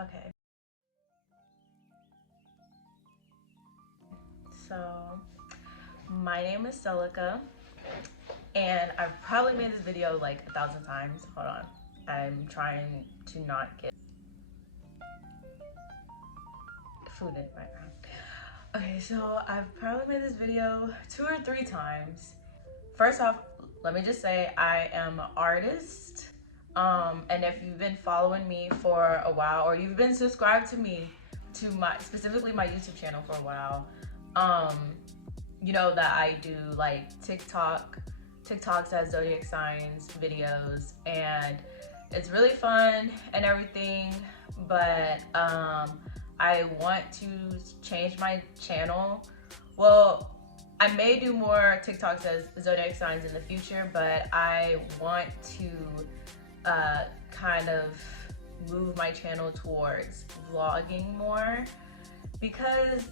Okay. So, my name is Celica, and I've probably made this video like 1,000 times. Hold on. I'm trying to not get food in right now. Okay, so I've probably made this video 2 or 3 times. First off, let me just say I am an artist. And if you've been following me for a while, or you've been subscribed to me, to my specifically my YouTube channel for a while, you know that I do like TikToks as zodiac signs videos, and it's really fun and everything, but I want to change my channel. Well, I may do more TikToks as zodiac signs in the future, but I want to kind of move my channel towards vlogging more, because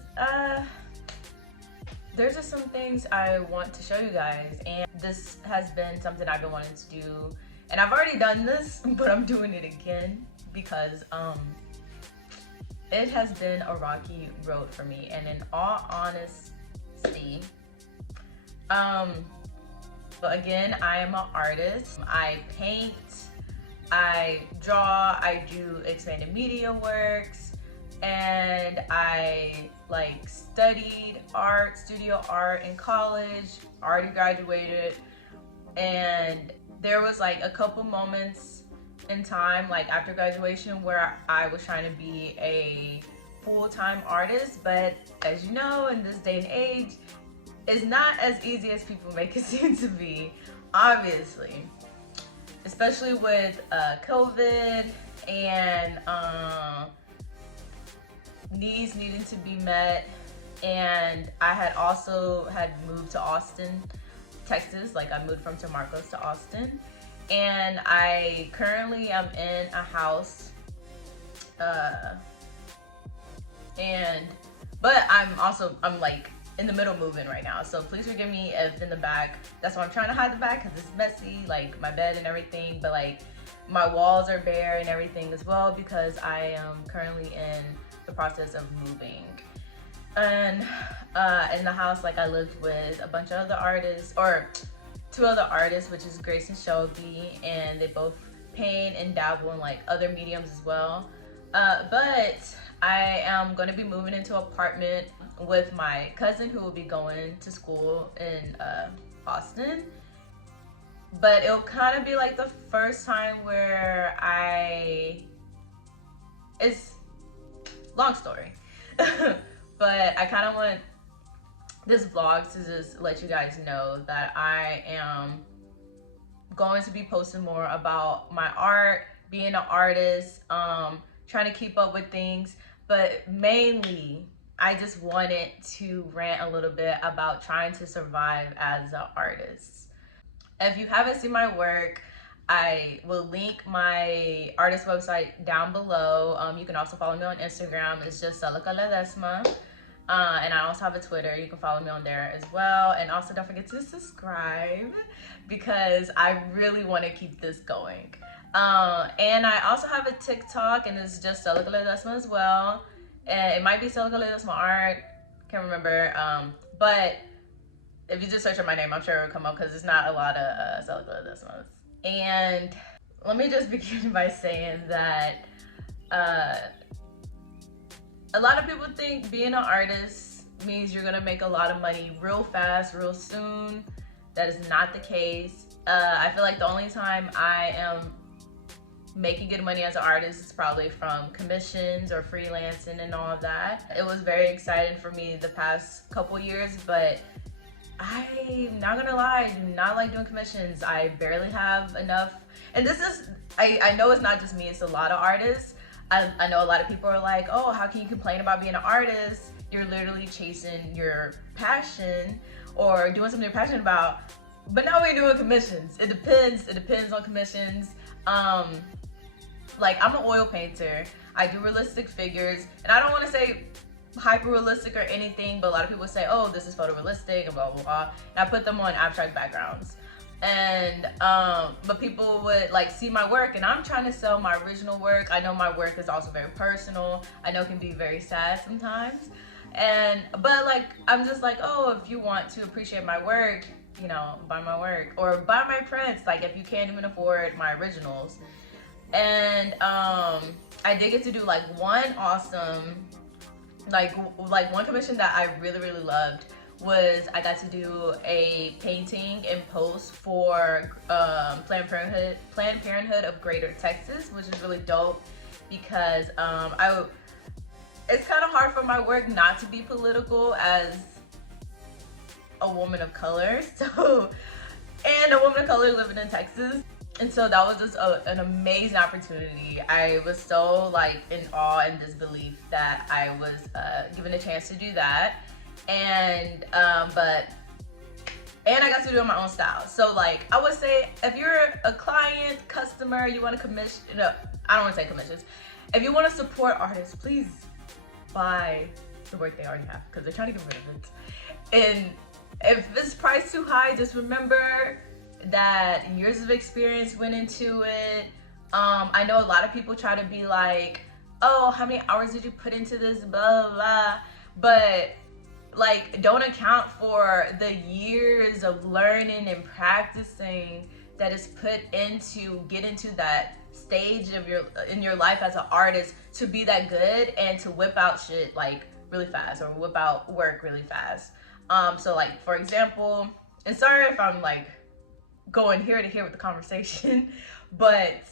there's just some things I want to show you guys, and this has been something I've been wanting to do, and I've already done this, but I'm doing it again because it has been a rocky road for me. And in all honesty, but again, I am an artist. I paint, I draw, I do expanded media works, and I like studied art, studio art in college, already graduated. And there was like a couple moments in time, like after graduation, where I was trying to be a full-time artist, but as you know, in this day and age, it's not as easy as people make it seem to be, obviously, especially with COVID and needs needing to be met. And I had also moved to Austin, Texas. Like, I moved from San Marcos to Austin, and I currently am in a house, but I'm like in the middle moving right now, so please forgive me if in the back, that's why I'm trying to hide the back, because it's messy, like my bed and everything, but like my walls are bare and everything as well, because I am currently in the process of moving. And in the house, like, I lived with a bunch of other artists, or 2 other artists, which is Grace and Shelby, and they both paint and dabble in like other mediums as well. But I am going to be moving into an apartment with my cousin, who will be going to school in Austin. But it'll kind of be like the first time where it's long story, but I kind of want this vlog to just let you guys know that I am going to be posting more about my art, being an artist, trying to keep up with things, but mainly I just wanted to rant a little bit about trying to survive as an artist. If you haven't seen my work, I will link my artist website down below. You can also follow me on Instagram. It's just Celica Ledesma. And I also have a Twitter. You can follow me on there as well. And also don't forget to subscribe, because I really want to keep this going. And I also have a TikTok, and it's just Celica Ledesma as well. And it might be Celica Ledesma Art. Can't remember. But if you just search for my name, I'm sure it will come up, because it's not a lot of Celica Ledesmas. And let me just begin by saying that a lot of people think being an artist means you're gonna make a lot of money real fast, real soon. That is not the case. I feel like the only time I am making good money as an artist is probably from commissions or freelancing and all of that. It was very exciting for me the past couple years, but I'm not gonna lie, I do not like doing commissions. I barely have enough. And this is, I know it's not just me, it's a lot of artists. I know a lot of people are like, oh, how can you complain about being an artist? You're literally chasing your passion or doing something you're passionate about. But now we're doing commissions. It depends on commissions. Like, I'm an oil painter. I do realistic figures, and I don't want to say hyper realistic or anything, but a lot of people say, oh, this is photorealistic and blah blah blah, and I put them on abstract backgrounds. And but people would like see my work, and I'm trying to sell my original work. I know my work is also very personal. I know it can be very sad sometimes. And but like I'm just like, oh, if you want to appreciate my work, you know, buy my work or buy my prints, like if you can't even afford my originals. And I did get to do like one awesome like one commission that I really really loved was I got to do a painting and post for Planned Parenthood of Greater Texas, which is really dope because it's kind of hard for my work not to be political as a woman of color, so, and a woman of color living in Texas. And so that was just an amazing opportunity. I was so like in awe and disbelief that I was given a chance to do that. And I got to do it in my own style. So like I would say if you're a client, customer, you want to commission, no, I don't want to say commissions. If you want to support artists, please buy the work they already have because they're trying to get rid of it. And if it's priced too high, just remember that years of experience went into it. I know a lot of people try to be like, oh, how many hours did you put into this, blah, blah, blah. But like, don't account for the years of learning and practicing that is put into get into that stage of in your life as an artist to be that good and to whip out shit like really fast or whip out work really fast. So like for example, and sorry if I'm like going here to here with the conversation, but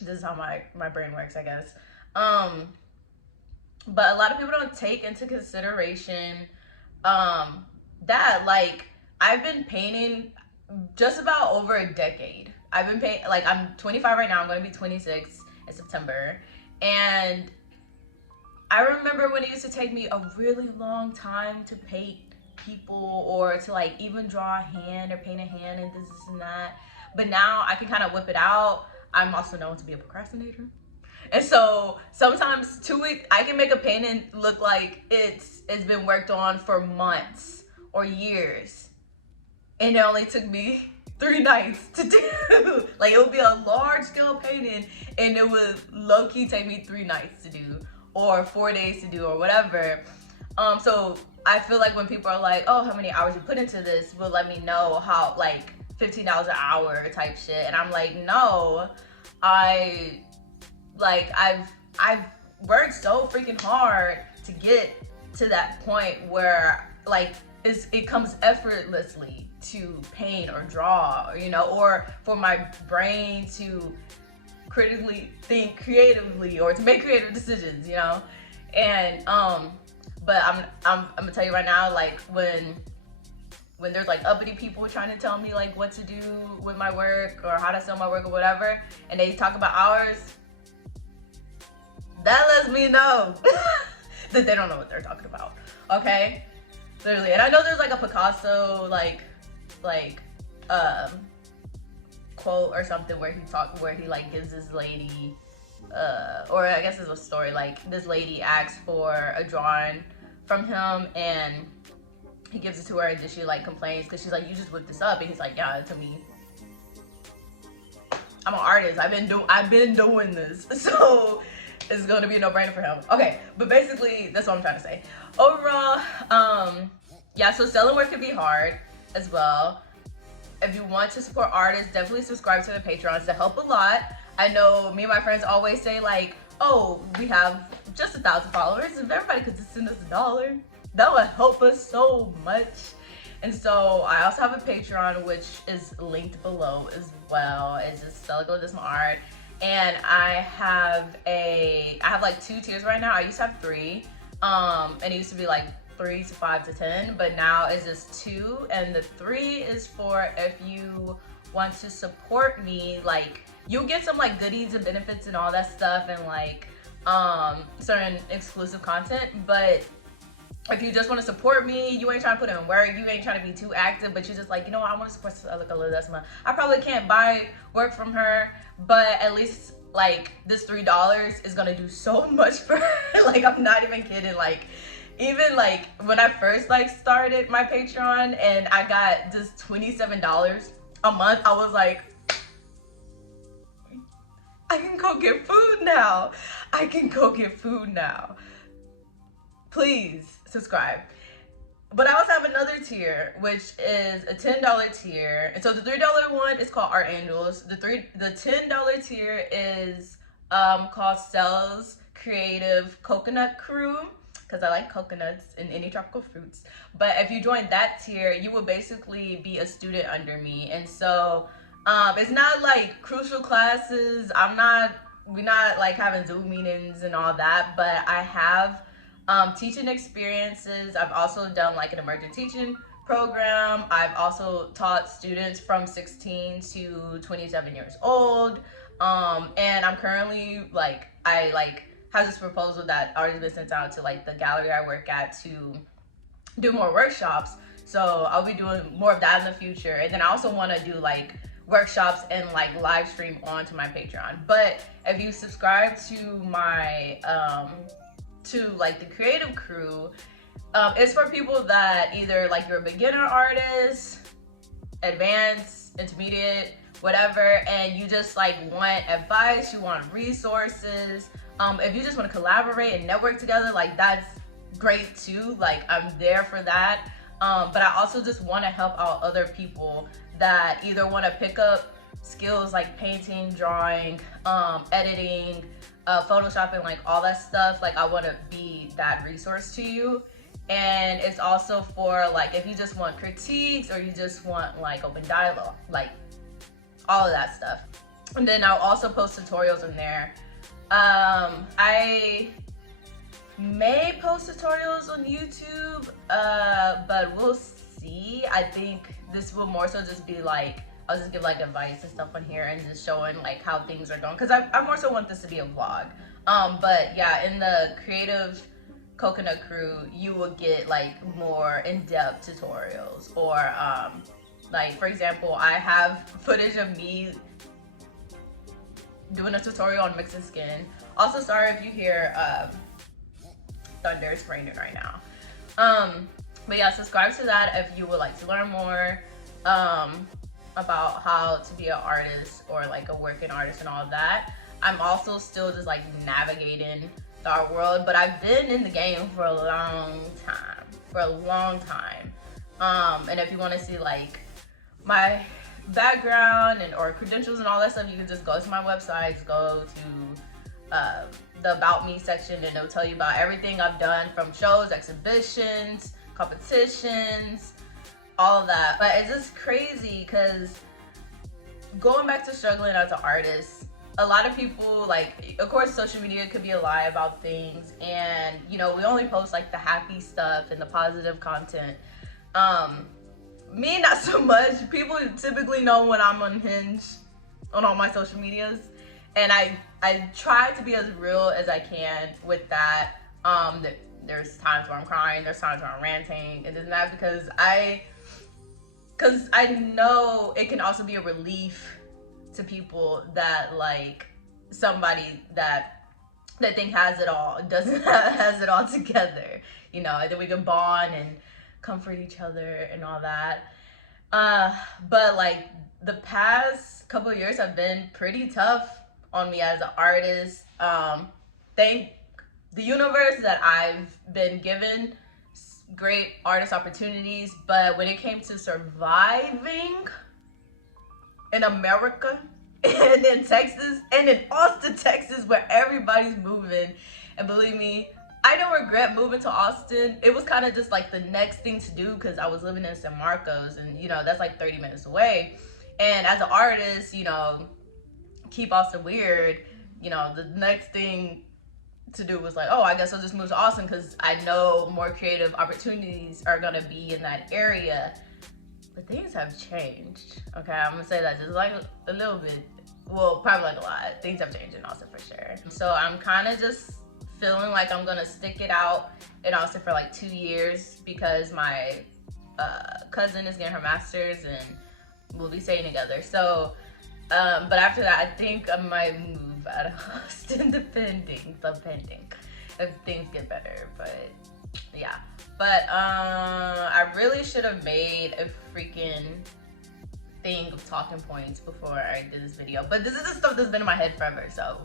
this is how my brain works, I guess. But a lot of people don't take into consideration that like I've been painting just about over a decade. I've been painting, like I'm 25 right now, I'm gonna be 26 in September. And I remember when it used to take me a really long time to paint people or to like even draw a hand or paint a hand and this and that. But now I can kind of whip it out. I'm also known to be a procrastinator. And so sometimes 2 weeks, I can make a painting look like it's been worked on for months or years. And it only took me 3 nights to do. Like it would be a large scale painting and it would low key take me 3 nights to do or 4 days to do or whatever. So I feel like when people are like, oh, how many hours you put into this will let me know how like $15 an hour type shit. And I'm like, no, I've worked so freaking hard to get to that point where like it comes effortlessly to paint or draw, you know, or for my brain to critically think creatively or to make creative decisions, you know. And but I'm gonna tell you right now, like when there's like uppity people trying to tell me like what to do with my work or how to sell my work or whatever, and they talk about hours, that lets me know that they don't know what they're talking about. Okay, literally. And I know there's like a Picasso like quote or something where he like gives this lady or I guess it's a story, like this lady asks for a drawing from him and he gives it to her and then she like complains because she's like, you just whipped this up, and he's like, yeah, to me, I'm an artist, I've been doing this, so it's gonna be a no-brainer for him. Okay, but basically that's what I'm trying to say. Overall, yeah, so selling work can be hard as well. If you want to support artists, definitely subscribe to the Patreons to help a lot. I know me and my friends always say like, oh, we have just 1,000 followers. If everybody could just send us $1, that would help us so much. And so I also have a Patreon, which is linked below as well. It's just Celica Ledesma Art. And I have like 2 tiers right now. I used to have 3. And it used to be like 3 to 5 to 10, but now it's just 2. And the 3 is for if you want to support me, like you'll get some like goodies and benefits and all that stuff and like certain exclusive content. But if you just want to support me, you ain't trying to put in work, you ain't trying to be too active, but you're just like, you know what, I want to support Celica Ledesma. I probably can't buy work from her, but at least like this $3 is gonna do so much for her. Like I'm not even kidding. Like even like when I first like started my Patreon and I got just $27 a month, I was like, I can go get food now. I can go get food now. Please subscribe. But I also have another tier, which is a $10 tier. And so the $3 one is called Art Angels. The $10 tier is called Cell's Creative Coconut Crew, because I like coconuts and any tropical fruits. But if you join that tier, you will basically be a student under me. And so it's not like crucial classes. We're not like having Zoom meetings and all that, but I have teaching experiences. I've also done like an emergent teaching program. I've also taught students from 16 to 27 years old. And I'm currently I have this proposal that already been sent out to like the gallery I work at to do more workshops. So I'll be doing more of that in the future. And then I also want to do like workshops and like live stream onto my Patreon. But if you subscribe to my to like the creative crew, it's for people that either like you're a beginner artist, advanced, intermediate, whatever, and you just like want advice, you want resources. If you just want to collaborate and network together, like that's great too. Like I'm there for that. But I also just want to help out other people that either want to pick up skills like painting, drawing, editing, photoshopping, like all that stuff. Like I want to be that resource to you. And it's also for like if you just want critiques or you just want like open dialogue, like all of that stuff. And then I'll also post tutorials in there. I may post tutorials on YouTube, but we'll see. I think this will more so just be like, I'll just give like advice and stuff on here and just showing like how things are going, because I more so want this to be a vlog. But yeah, in the Creative Coconut Crew, you will get like more in-depth tutorials, or like for example, I have footage of me doing a tutorial on mixing skin. Also, sorry if you hear thunder, it's raining right now. But yeah, subscribe to that if you would like to learn more about how to be an artist or like a working artist and all of that. I'm also still just like navigating the art world, but I've been in the game for a long time. And if you want to see like my background and or credentials and all that stuff, you can just go to my website, just go to the About Me section, and it'll tell you about everything I've done, from shows, exhibitions, competitions, all of that. But it's just crazy because going back to struggling as an artist, a lot of people, like, of course social media could be a lie about things, and you know, we only post like the happy stuff and the positive content. Me, not so much. People typically know when I'm unhinged on all my social medias, and I try to be as real as I can with that. There's times where I'm crying, there's times where I'm ranting, and it's not because I know it can also be a relief to people that like somebody that think has it all doesn't has it all together, you know, and then we can bond and comfort each other and all that. But like the past couple of years have been pretty tough on me as an artist. Thank the universe that I've been given great artist opportunities, but when it came to surviving in America and in Texas and in Austin, Texas, where everybody's moving, and believe me, I don't regret moving to Austin. It was kind of just like the next thing to do because I was living in San Marcos, and you know, that's like 30 minutes away. And as an artist, you know, keep Austin weird, you know, the next thing to do was like, oh, I guess I'll just move to Austin because I know more creative opportunities are gonna be in that area. But things have changed. Okay, I'm gonna say that just like a little bit. Well, probably like a lot. Things have changed in Austin for sure. So I'm kind of just feeling like I'm gonna stick it out in Austin for like 2 years because my cousin is getting her master's and we'll be staying together. So, but after that, I think I might move out of Austin, depending if things get better. But Yeah. But I really should have made a freaking thing of talking points before I did this video. But this is the stuff that's been in my head forever, so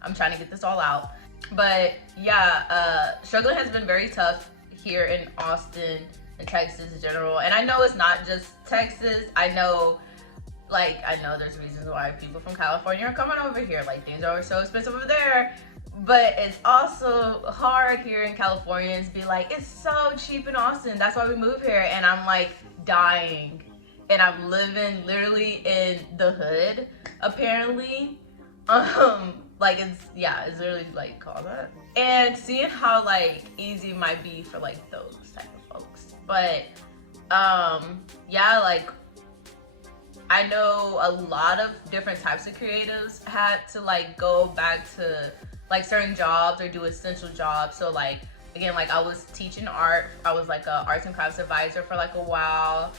I'm trying to get this all out. But yeah, struggling has been very tough here in Austin and Texas in general. And I know it's not just Texas. I know there's reasons why people from California are coming over here. Like, things are so expensive over there. But it's also hard here in California to be like, it's so cheap in Austin. That's why we move here. And I'm like dying. And I'm living literally in the hood, apparently. Like, it's literally like called that. And seeing how like easy it might be for like those type of folks. But yeah, like, I know a lot of different types of creatives had to like go back to like certain jobs or do essential jobs. So like, again, like I was teaching art. I was like a arts and crafts advisor for like a while.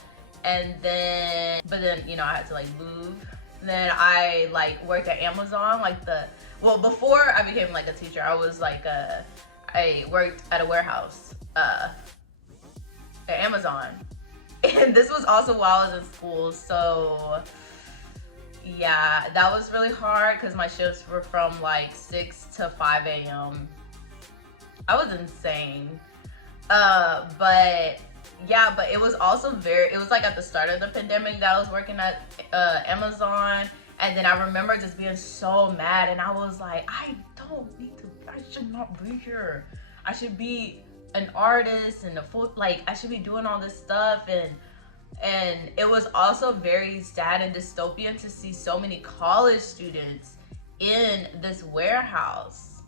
And then, but then, you know, I had to like move. Then I like worked at Amazon, before I became like a teacher, I was like I worked at a warehouse at Amazon. And this was also while I was in school, so yeah, that was really hard because my shifts were from like 6 to 5 a.m. I was insane. But yeah, but it was also it was like at the start of the pandemic that I was working at Amazon. And then I remember just being so mad, and I was like, I should not be here. I should be an artist and I should be doing all this stuff. And it was also very sad and dystopian to see so many college students in this warehouse.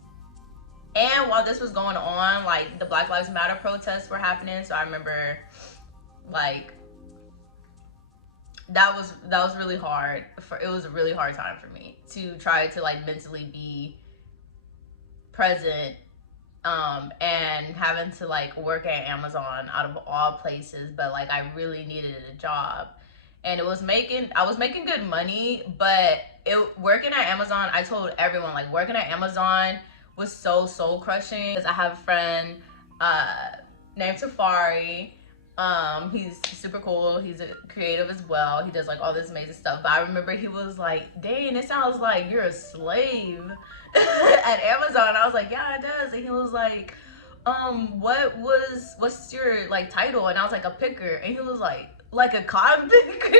And while this was going on, like the Black Lives Matter protests were happening. So I remember like that was really hard. It was a really hard time for me to try to like mentally be present, and having to like work at Amazon out of all places. But like I really needed a job, and I was making good money. But working at Amazon, I told everyone, like, working at Amazon was so soul crushing. Because I have a friend named Tafari. He's super cool. He's a creative as well. He does like all this amazing stuff. But I remember he was like, dang, it sounds like you're a slave at Amazon. I was like, yeah, it does. And he was like, what's your like title? And I was like, a picker. And he was like a cotton picker.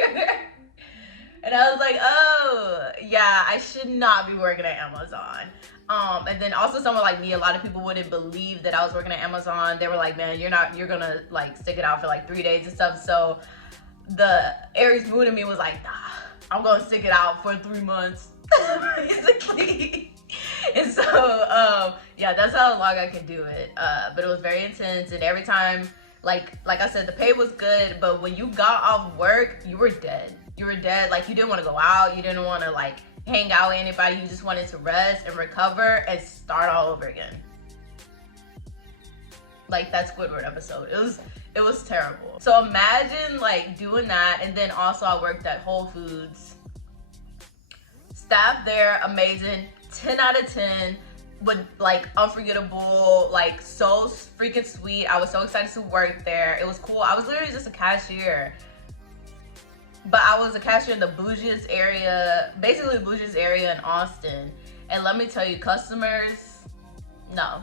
And I was like, oh yeah, I should not be working at Amazon. And then also someone like me, a lot of people wouldn't believe that I was working at Amazon. They were like, man, you're gonna like stick it out for like 3 days and stuff. So the Aries moon in me was like, nah, I'm gonna stick it out for 3 months, basically. And so, yeah, that's how long I could do it. But it was very intense, and every time, like I said, the pay was good, but when you got off work, you were dead. You were dead. Like, you didn't want to go out. You didn't want to like hang out with anybody. You just wanted to rest and recover and start all over again. Like that Squidward episode. It was terrible. So imagine like doing that. And then also I worked at Whole Foods. Staff there, amazing. 10 out of 10. But like unforgettable, like so freaking sweet. I was so excited to work there. It was cool. I was literally just a cashier. But I was a cashier in the bougiest area, basically the bougiest area in Austin. And let me tell you, customers, no.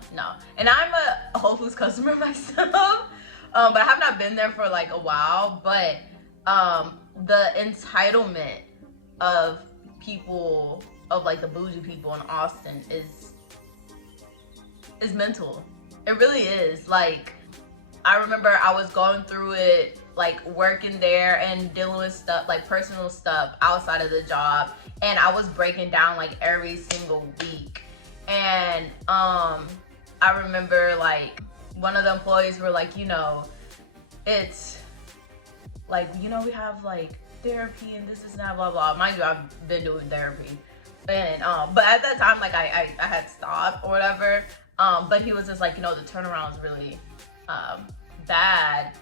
And I'm a Whole Foods customer myself, but I have not been there for like a while. But the entitlement of people, of like the bougie people in Austin is mental. It really is. Like, I remember I was going through it, like working there and dealing with stuff, like personal stuff outside of the job, and I was breaking down like every single week. And I remember like one of the employees were like, you know, it's like, you know, we have like therapy and this is not blah blah. Mind you, I've been doing therapy, and but at that time, like I had stopped or whatever. But he was just like, you know, the turnaround is really bad.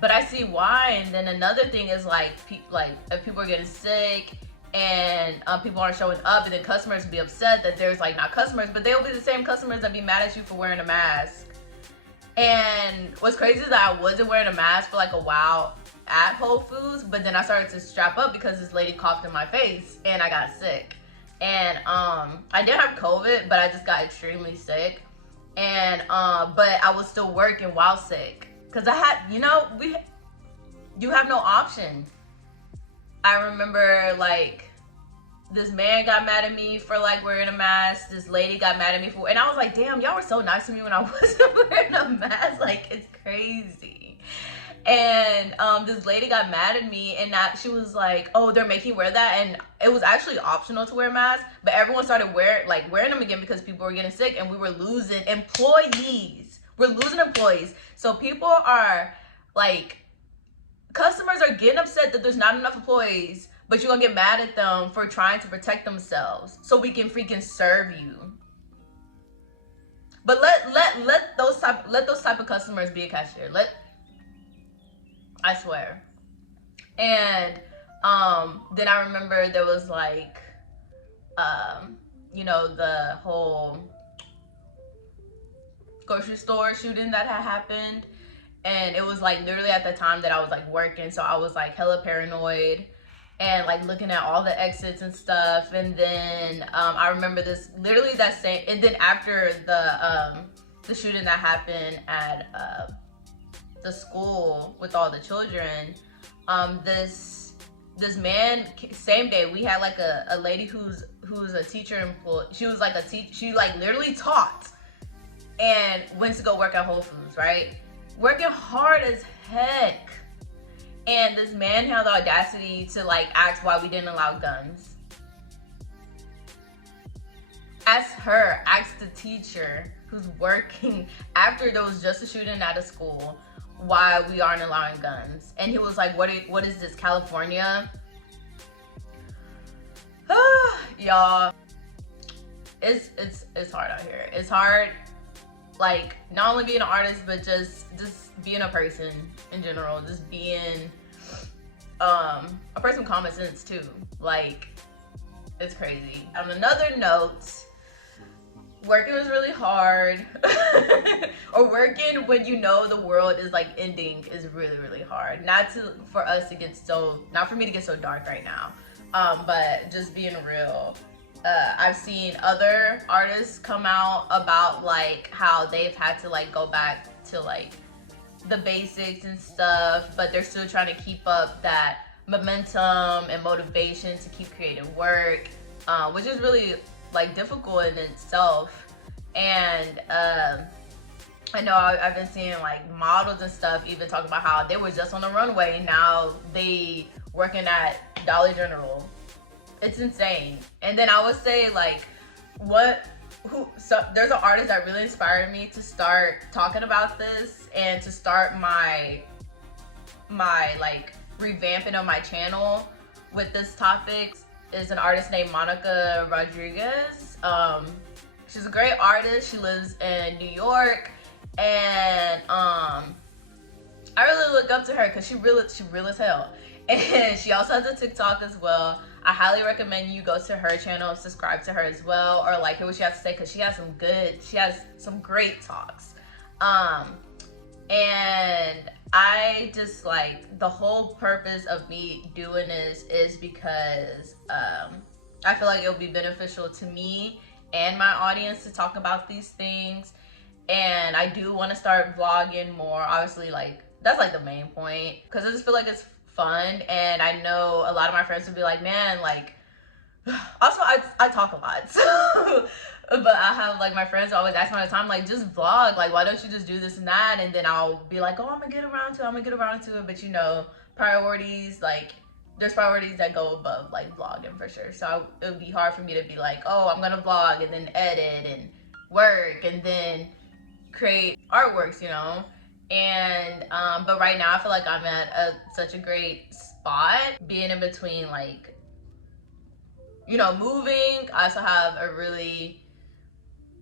But I see why. And then another thing is like if people are getting sick and people aren't showing up, and then customers will be upset that there's like not customers, but they'll be the same customers that be mad at you for wearing a mask. And what's crazy is that I wasn't wearing a mask for like a while at Whole Foods, but then I started to strap up because this lady coughed in my face and I got sick. And I did have COVID, but I just got extremely sick. And but I was still working while sick because I had, you have no option. I remember like this man got mad at me for like wearing a mask. This lady got mad at me for, and I was like, damn, y'all were so nice to me when I wasn't wearing a mask. Like, it's crazy. And this lady got mad at me, and that she was like, oh, they're making you wear that. And it was actually optional to wear masks, but everyone started wearing them again because people were getting sick and we were losing employees. We're losing employees. So people are like, customers are getting upset that there's not enough employees, but you're gonna get mad at them for trying to protect themselves so we can freaking serve you. But let those type of customers be a cashier. I swear. And then I remember there was like the whole grocery store shooting that had happened. And it was like literally at the time that I was like working, so I was like hella paranoid and like looking at all the exits and stuff. And then I remember this literally that same, and then after the shooting that happened at the school with all the children, this man, same day we had like a lady who's a teacher employee. She was like she like literally taught and went to go work at Whole Foods, right? Working hard as heck. And this man had the audacity to like ask why we didn't allow guns. Ask the teacher who's working after there was just a shooting at a school, why we aren't allowing guns. And he was like, what is this, California? Y'all, it's hard out here. It's hard, like, not only being an artist, but just being a person in general, just being a person with common sense too. Like, it's crazy. On another note, working was really hard. Or working when you know the world is like ending is really, really hard. Not for me to get so dark right now, but just being real. I've seen other artists come out about like how they've had to like go back to like the basics and stuff, but they're still trying to keep up that momentum and motivation to keep creating work, which is really like difficult in itself. And I know I've been seeing like models and stuff even talk about how they were just on the runway, now they working at Dollar General. It's insane. And then I would say like there's an artist that really inspired me to start talking about this and to start my like revamping of my channel with this topic, is an artist named Monica Rodriguez. She's a great artist. She lives in New York, and I really look up to her because she real as hell. And she also has a TikTok as well. I highly recommend you go to her channel, subscribe to her as well, or like hear what she has to say, because she has some great talks. And I just like, the whole purpose of me doing this is because I feel like it'll be beneficial to me and my audience to talk about these things. And I do want to start vlogging more, obviously, like that's like the main point, because I just feel like it's fun. And I know a lot of my friends would be like, man, like, also I talk a lot, so but I have like my friends always ask me all the time, like, just vlog, like why don't you just do this and that? And then I'll be like, oh, I'm gonna get around to it. But you know, priorities, like there's priorities that go above like vlogging for sure. So it would be hard for me to be like, oh, I'm gonna vlog and then edit and work and then create artworks, you know. And but right now I feel like I'm at such a great spot, being in between, like, you know, moving. I also have a really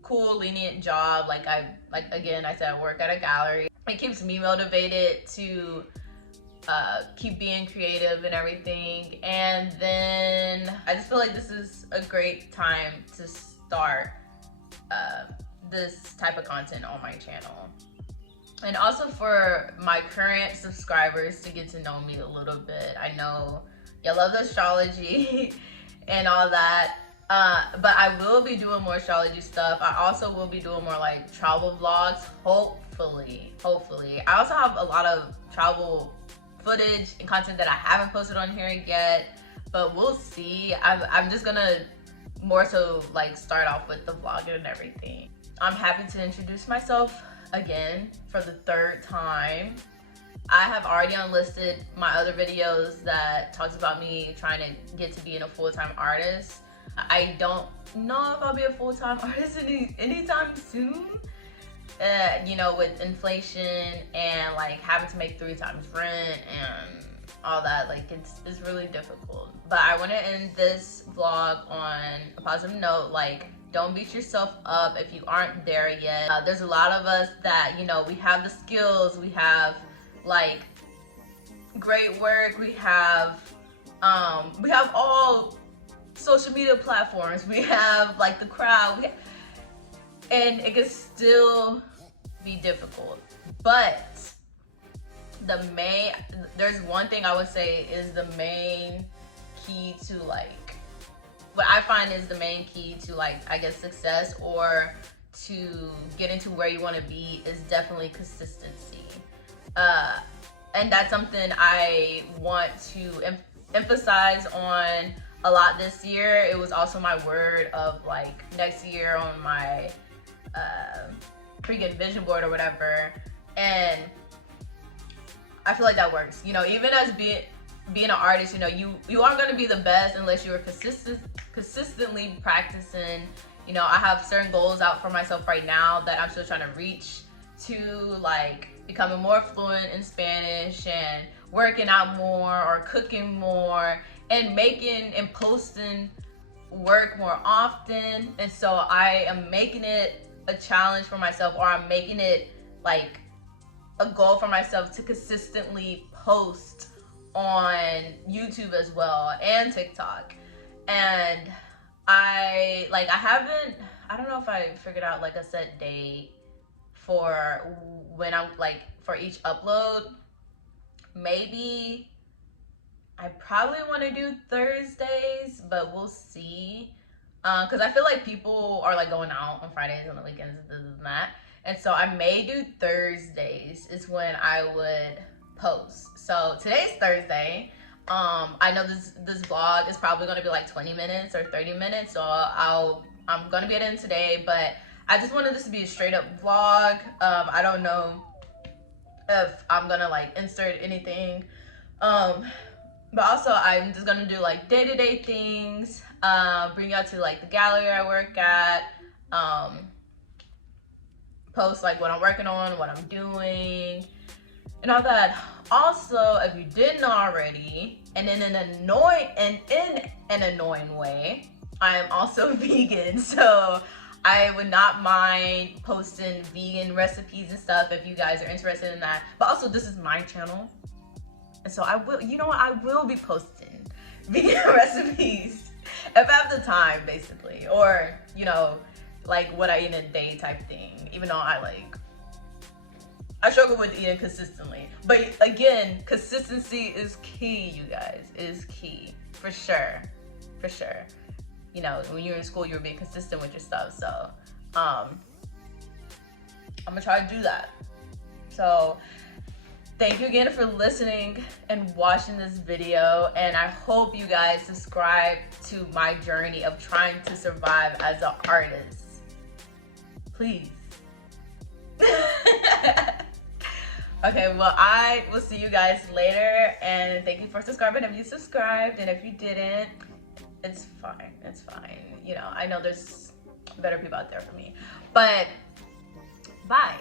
cool, lenient job. Like I said, I work at a gallery. It keeps me motivated to keep being creative and everything. And then I just feel like this is a great time to start this type of content on my channel. And also for my current subscribers to get to know me a little bit. I know y'all love the astrology and all that. But I will be doing more astrology stuff. I also will be doing more like travel vlogs, hopefully. I also have a lot of travel footage and content that I haven't posted on here yet, but we'll see. I'm just gonna more so like start off with the vlogging and everything. I'm happy to introduce myself again for the 3rd time. I have already unlisted my other videos that talks about me trying to get to being a full-time artist. I don't know if I'll be a full-time artist anytime soon. You know, with inflation and like having to make 3 times rent and all that, like it's really difficult. But I want to end this vlog on a positive note. Like, don't beat yourself up if you aren't there yet. There's a lot of us that, you know, we have the skills, we have like great work, we have all social media platforms, we have like the crowd, and it can still be difficult. But there's one thing I would say is the main key to like, what I find is the main key to like, I guess, success or to getting to where you want to be is definitely consistency. And that's something I want to emphasize on a lot this year. It was also my word of like next year on my freaking vision board or whatever. And I feel like that works. You know, even as being an artist, you know, you aren't going to be the best unless you are consistently practicing. You know, I have certain goals out for myself right now that I'm still trying to reach, to like becoming more fluent in Spanish and working out more or cooking more and making and posting work more often. And so I am making it a challenge for myself, or I'm making it like a goal for myself to consistently post on YouTube as well and TikTok. And I don't know if I figured out like a set date for when I'm like for each upload. Maybe I probably want to do Thursdays, but we'll see. Because I feel like people are like going out on Fridays and the weekends and that. And so I may do Thursdays is when I would post. So today's Thursday. I know this vlog is probably going to be like 20 minutes or 30 minutes. So I'm going to be editing today, but I just wanted this to be a straight up vlog. I don't know if I'm going to like insert anything. But also I'm just going to do like day-to-day things, bring you out to like the gallery I work at, post like what I'm working on, what I'm doing, and all that. Also, if you didn't know already, and in an annoying way, I am also vegan. So I would not mind posting vegan recipes and stuff if you guys are interested in that. But also, this is my channel, and so I will be posting vegan recipes if I have the time, basically, or you know, like what I eat in a day type thing. Even though I struggle with eating consistently. But again, consistency is key, you guys. Is key. For sure. For sure. You know, when you're in school, you're being consistent with your stuff. So, I'm gonna try to do that. So, thank you again for listening and watching this video. And I hope you guys subscribe to my journey of trying to survive as an artist. Please. Okay, well, I will see you guys later, and thank you for subscribing if you subscribed, and if you didn't, it's fine. It's fine. You know, I know there's better people out there for me, but bye.